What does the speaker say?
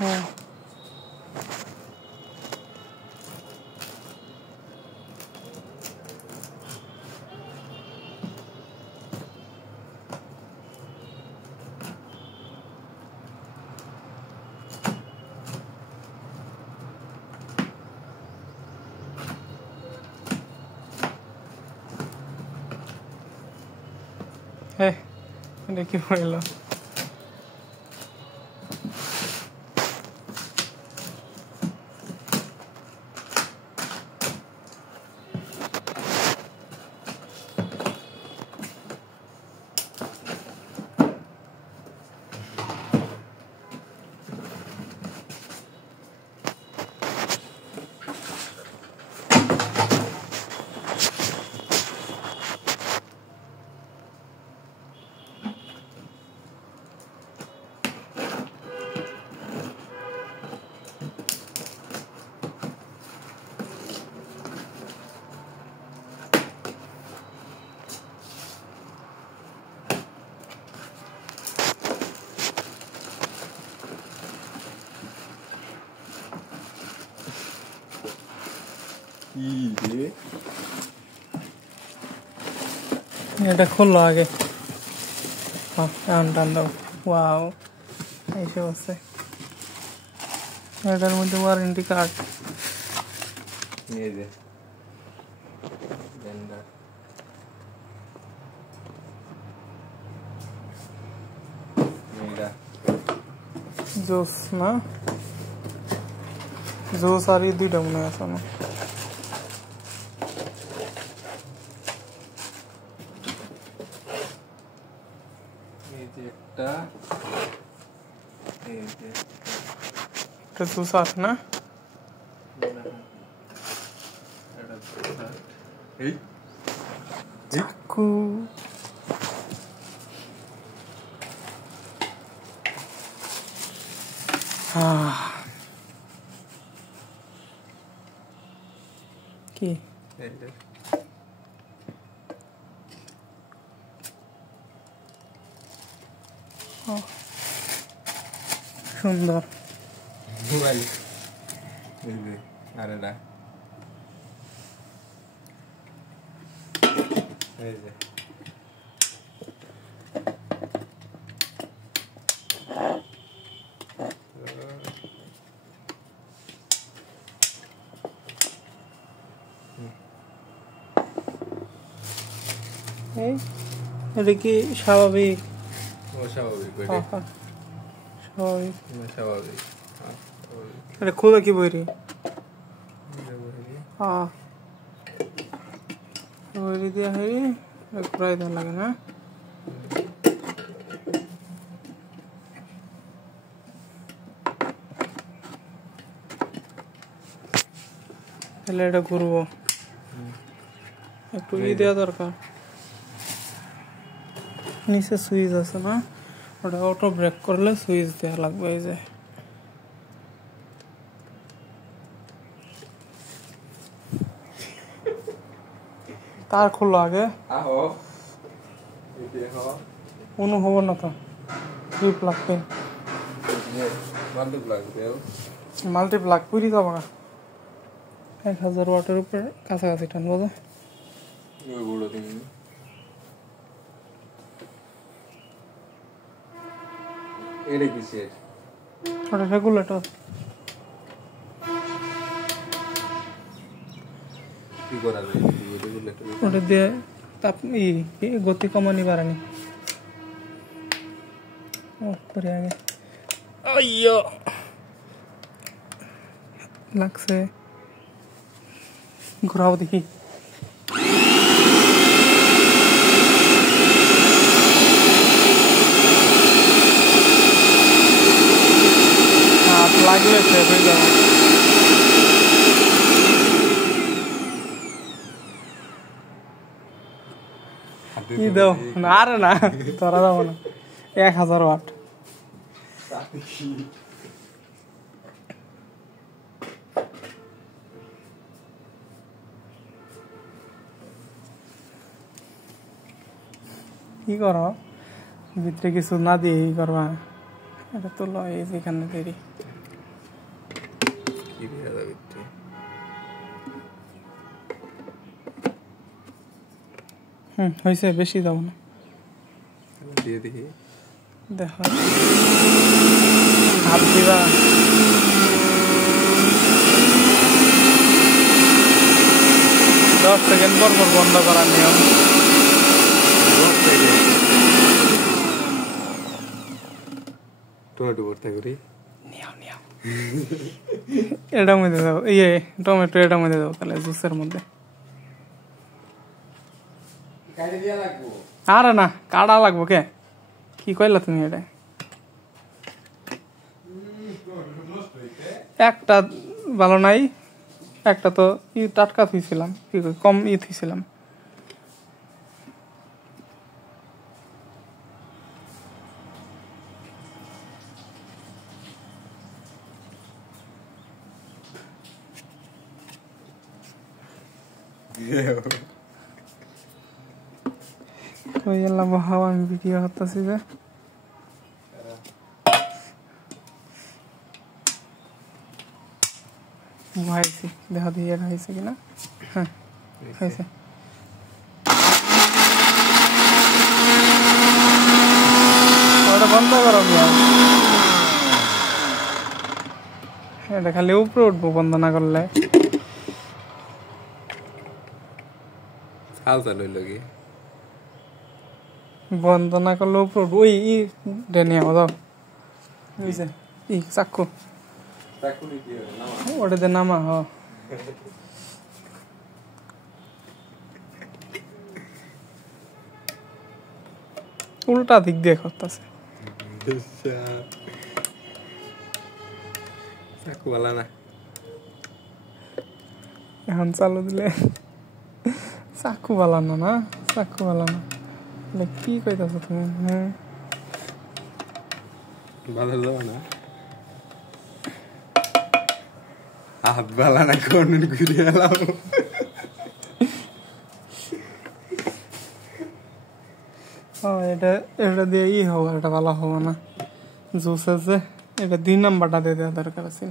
হ্যাঁ এটা কি হইল এটা খুললো আগে টান দাও ওয়াও এসে বসছে এটার মধ্যে ওয়ারেন্টি কার্ড জোস না জোস আর এই দুইটা মনে আছে আমার এটা জোস আছে না চাকু কি সুন্দর মোবাইল আরে না এই যে এটা কি স্বাভাবিক স্বাভাবিক স্বাভাবিক স্বাভাবিক এটা খুলে কি বইরি বইরি দিয়া হইরি ঘুরাই দেওয়া লাগে না তাহলে এটা ঘুরবো একটু দেওয়া দরকার নিচে সুইচ আছে না ওটা অটো ব্রেক করলে সুইচ দেওয়া লাগবে এই যে তার খুললো আগে অনুভব না তো প্লাগ পেন মাল্টিপ্লাগ পুরি যাবো না 1000 ওয়াটের উপরে কাছাকাছি টানবো তো এটা কিসের ওটা রেগুলেটর কি করা যায় রেগুলেটর ওটা দিয়ে তাপ গতি কমানি বাড়ানি করে আগে আইয়ো লাগছে ঘুরাও দেখি লাগলে সেভ হয়ে যাবে কি দাও না আরে না তোরা যাবো না 1000 ওয়াট কি করো ভিতরে কিছু না দিয়ে করবা এটা তো লয় এখানে দেরি কি দেয়া যাবে একটু? হয়েছে, বেশি দাও না, দিয়ে দেখি। দেখো হাত দিবা। 10 সেকেন্ড পর পর বন্ধ করার নিয়ম। টমেটো ভর্তা করি। এটার মধ্যে দাও, টমেটো এটার মধ্যে দাও, তাহলে জুসের মধ্যে। আরে না, কাটা লাগবো কে? কি কইলা তুমি? এটা একটা ভালো নাই, একটা তো টাটকা থুইছিলাম, কি কম থুইছিলাম। কই এলাম হাওয়া, আমি ভিডিও করতেছি যে। হয়েছে, দেখা দিয়ে হয়েছে কিনা। হ্যাঁ হয়েছে। ওটা বন্ধ করো, এটা খালি উপরে উঠবো বন্ধ না করলে। বন্ধ না করলে উপরে উঠবো। ওই ডেনিয়া দাও, বুঝছে? চাক্ষু ওটাতে নামা। উল্টা দিক দিয়ে করতেছে। এখন চালু দিলে চাকু বালানো না, চাকু বালানো কি কইতাছ তুমি? বাজার যাবো না, হাত বালানা কোন ঘুরিয়ে এলাম। এটা দিয়ে হবো, এটা ভালো হবো না। জুস আছে, এটা 2 নাম্বারটা দিয়ে দেওয়া দরকার আছে।